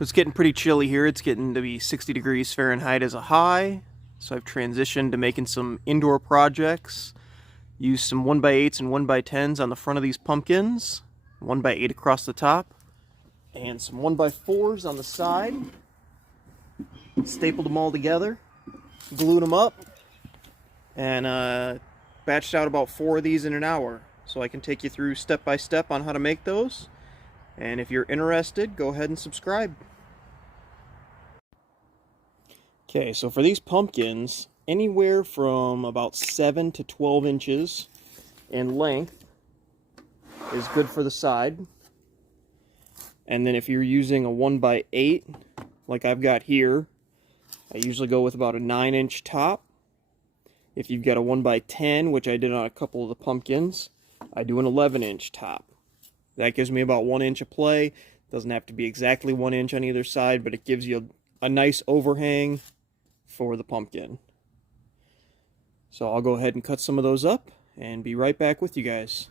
It's getting pretty chilly here. It's getting to be 60 degrees Fahrenheit as a high. So I've transitioned to making some indoor projects. Use some 1x8s and 1x10s on the front of these pumpkins. 1x8 across the top. And some 1x4s on the side. Stapled them all together. Glued them up. And batched out about 4 of these in an hour. So I can take you through step by step on how to make those. And if you're interested, go ahead and subscribe. Okay, so for these pumpkins, anywhere from about 7 to 12 inches in length is good for the side. And then if you're using a 1x8, like I've got here, I usually go with about a 9-inch top. If you've got a 1x10, which I did on a couple of the pumpkins, I do an 11-inch top. That gives me about 1 inch of play. Doesn't have to be exactly 1 inch on either side, but it gives you a nice overhang for the pumpkin. So I'll go ahead and cut some of those up and be right back with you guys.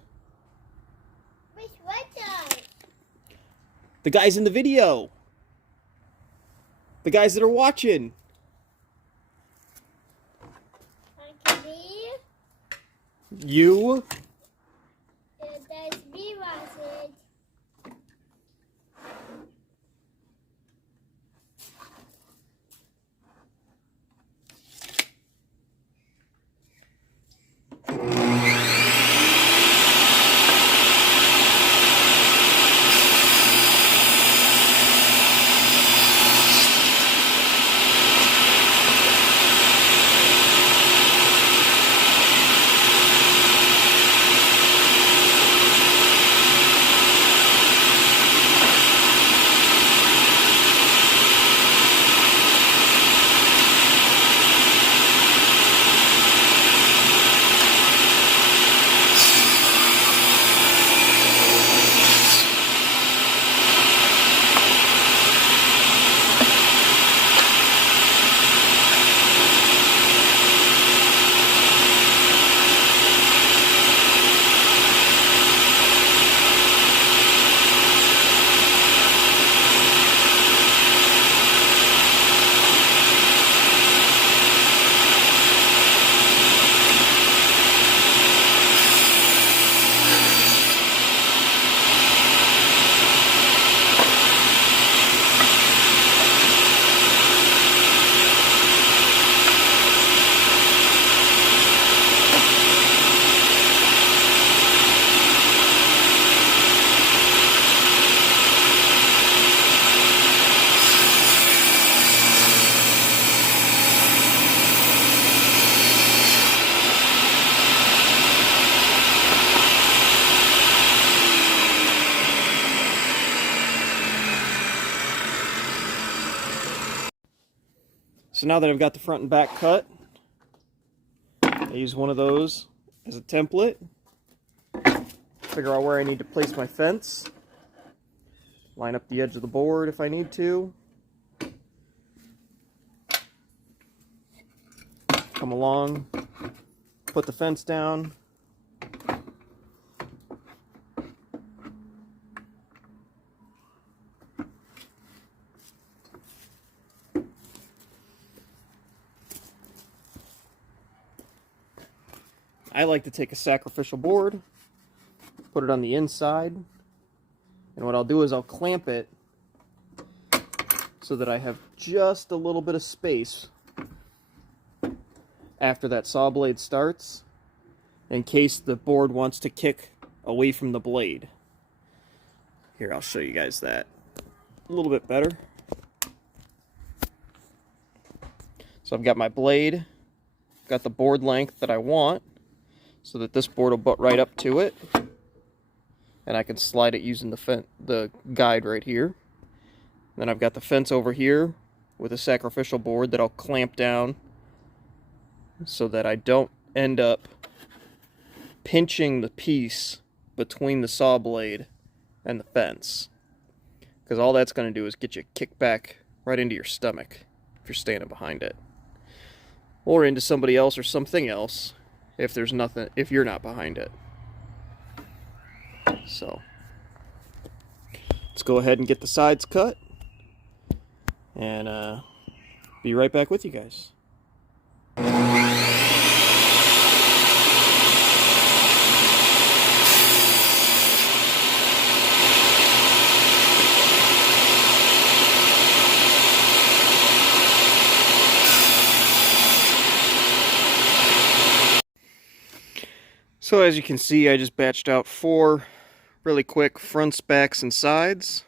Which one does? The guys in the video. The guys that are watching. You. There's me watching. So now that I've got the front and back cut, I use one of those as a template. Figure out where I need to place my fence. Line up the edge of the board if I need to. Come along, put the fence down. I like to take a sacrificial board, put it on the inside, and what I'll do is I'll clamp it so that I have just a little bit of space after that saw blade starts, in case the board wants to kick away from the blade. Here, I'll show you guys that a little bit better. So I've got my blade, got the board length that I want, so that this board will butt right up to it, and I can slide it using the guide right here. Then I've got the fence over here with a sacrificial board that I'll clamp down so that I don't end up pinching the piece between the saw blade and the fence, because all that's going to do is get you kicked back right into your stomach if you're standing behind it, or into somebody else or something else if there's nothing, if you're not behind it. So let's go ahead and get the sides cut. and be right back with you guys. So as you can see, I just batched out 4 really quick fronts, backs, and sides.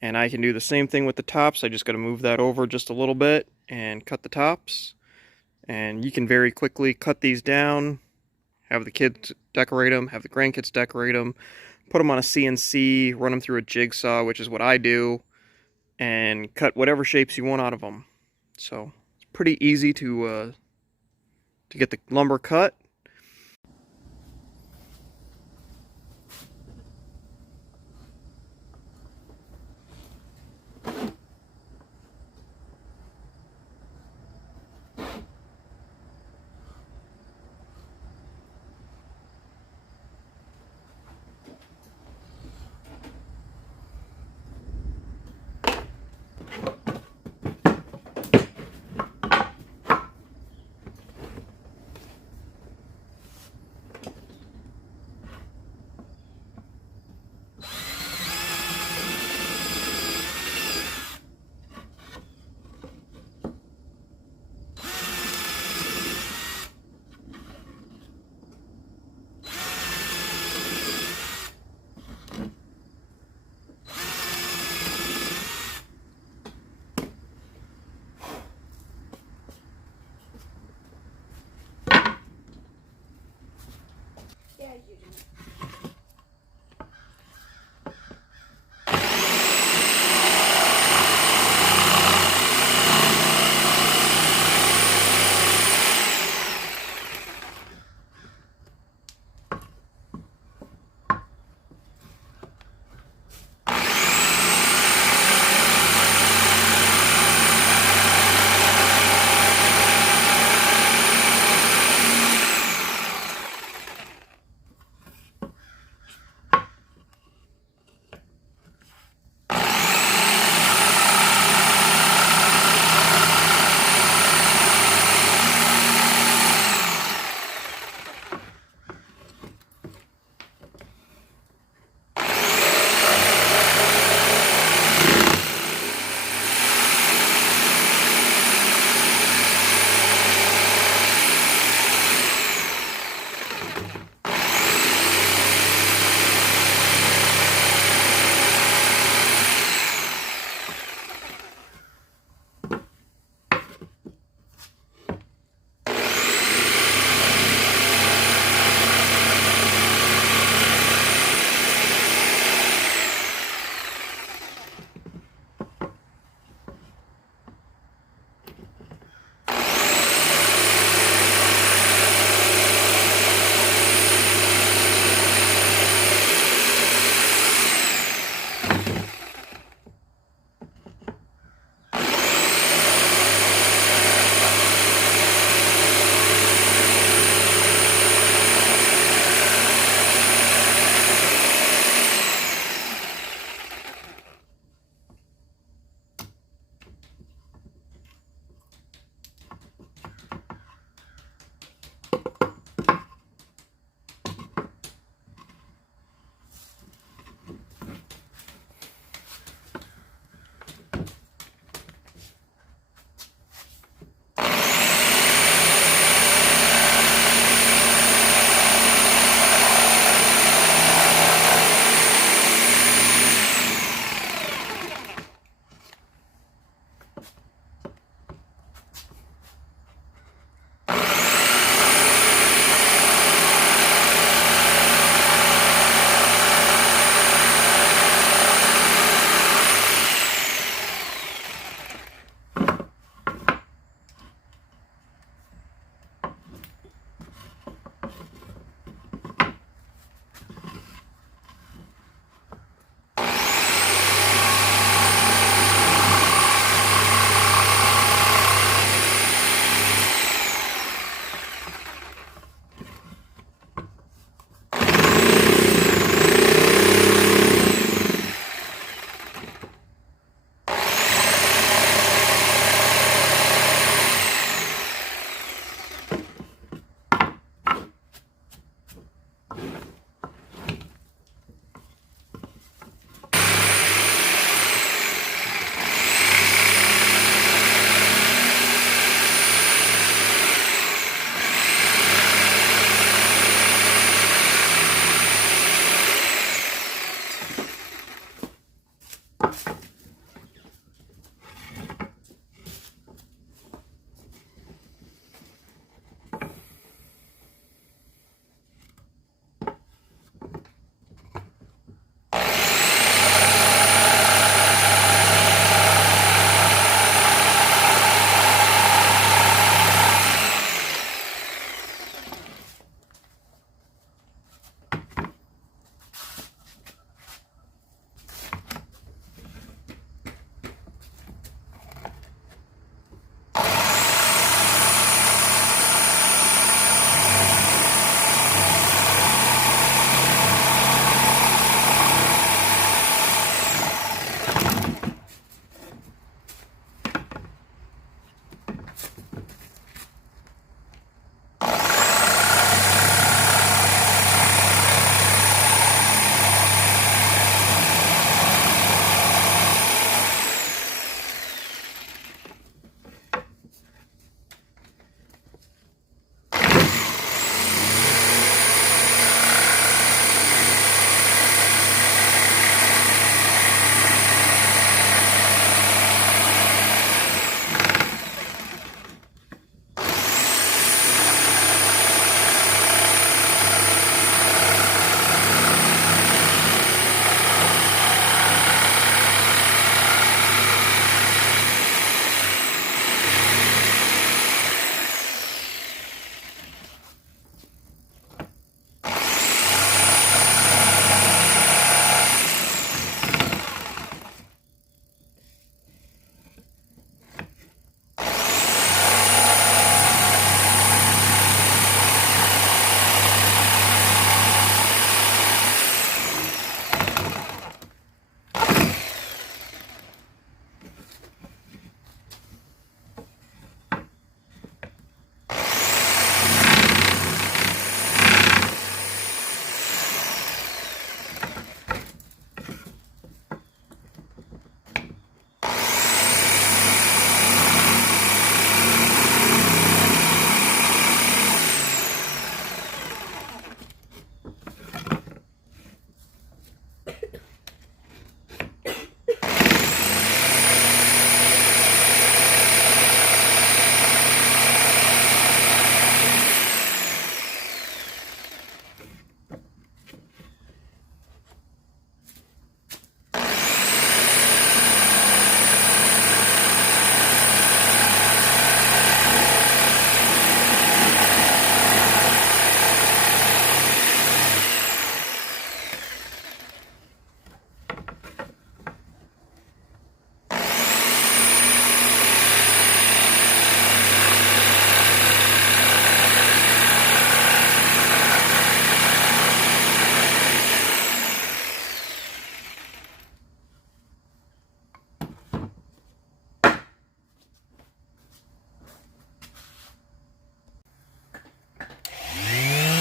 And I can do the same thing with the tops. I just got to move that over just a little bit and cut the tops. And you can very quickly cut these down, have the kids decorate them, have the grandkids decorate them, put them on a CNC, run them through a jigsaw, which is what I do, and cut whatever shapes you want out of them. So it's pretty easy to get the lumber cut.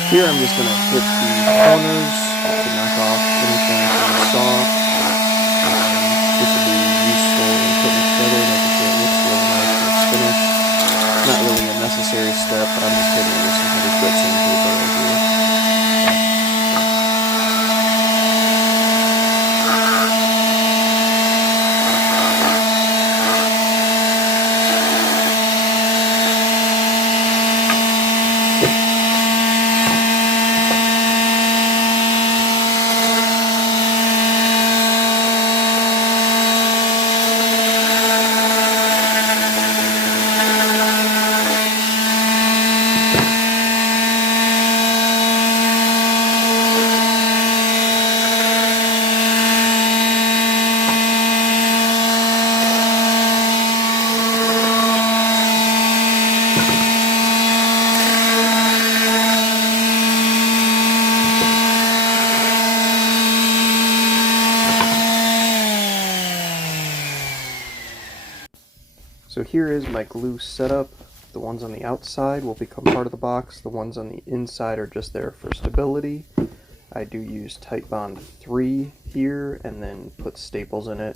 Here I'm just going to hit the corners to knock off anything from the saw. This will be useful in putting it together, making sure it looks really nice when it's finished. Not really a necessary step, but I'm just hitting it with some heavy grit sandpaper right here. So here is my glue setup. The ones on the outside will become part of the box. The ones on the inside are just there for stability. I do use Titebond 3 here and then put staples in it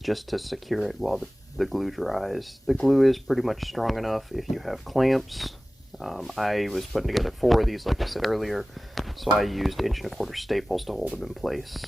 just to secure it while the glue dries. The glue is pretty much strong enough if you have clamps. I was putting together 4 of these like I said earlier, so I used 1 1/4" staples to hold them in place.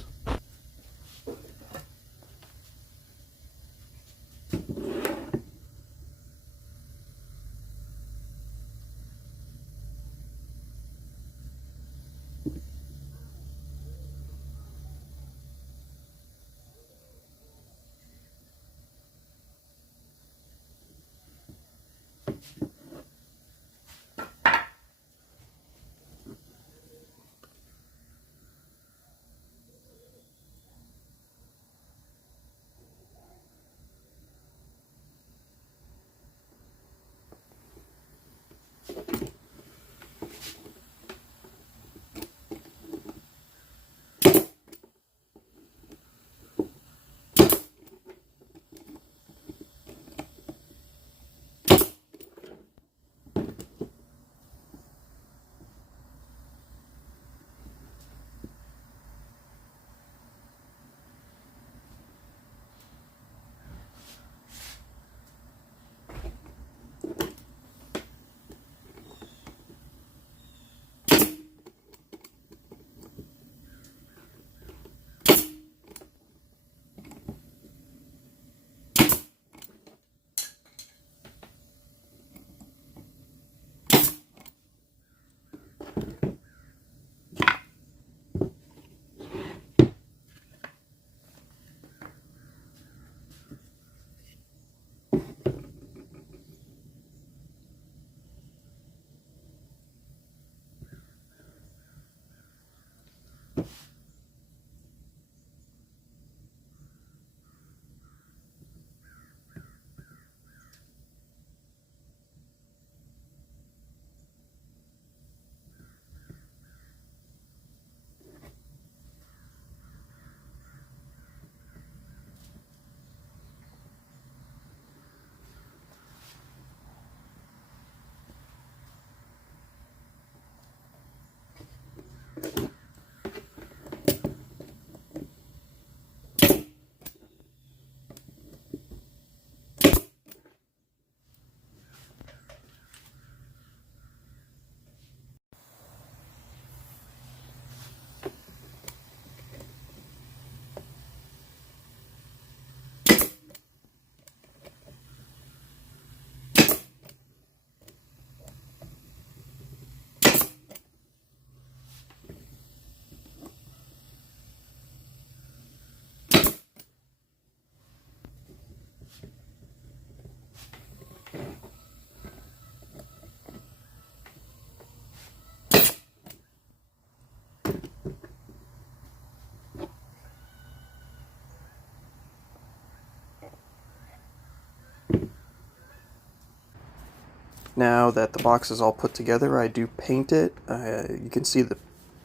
Now that the box is all put together, I do paint it. You can see the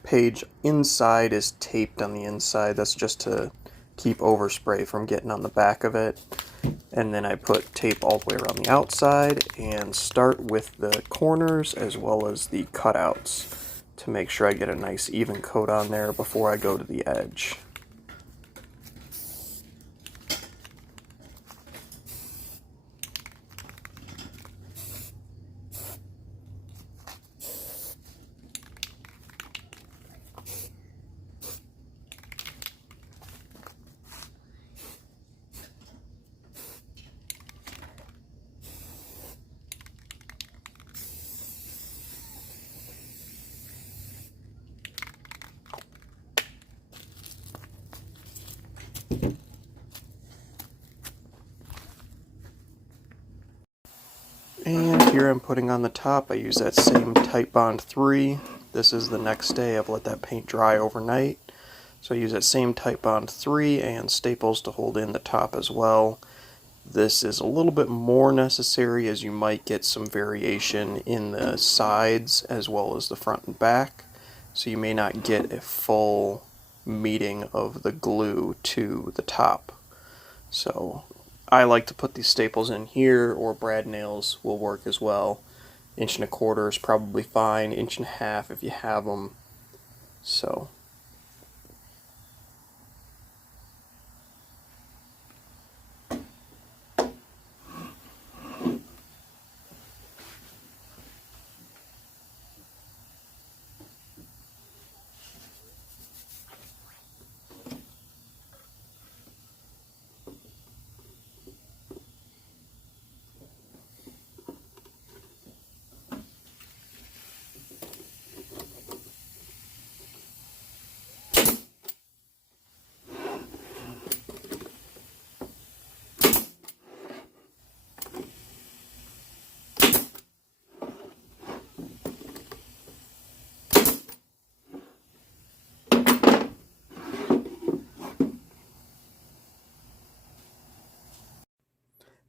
page inside is taped on the inside. That's just to keep overspray from getting on the back of it. And then I put tape all the way around the outside and start with the corners as well as the cutouts to make sure I get a nice even coat on there before I go to the edge. And here I'm putting on the top. I use that same Titebond 3. This is the next day. I've let that paint dry overnight. So I use that same Titebond 3 and staples to hold in the top as well. This is a little bit more necessary as you might get some variation in the sides as well as the front and back. So you may not get a full meeting of the glue to the top. So I like to put these staples in here, or brad nails will work as well. 1.25 inches is probably fine, 1.5 inches if you have them. So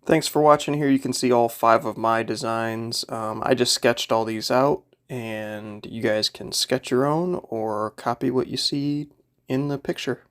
thanks for watching. Here you can see all 5 of my designs. I just sketched all these out, and you guys can sketch your own or copy what you see in the picture.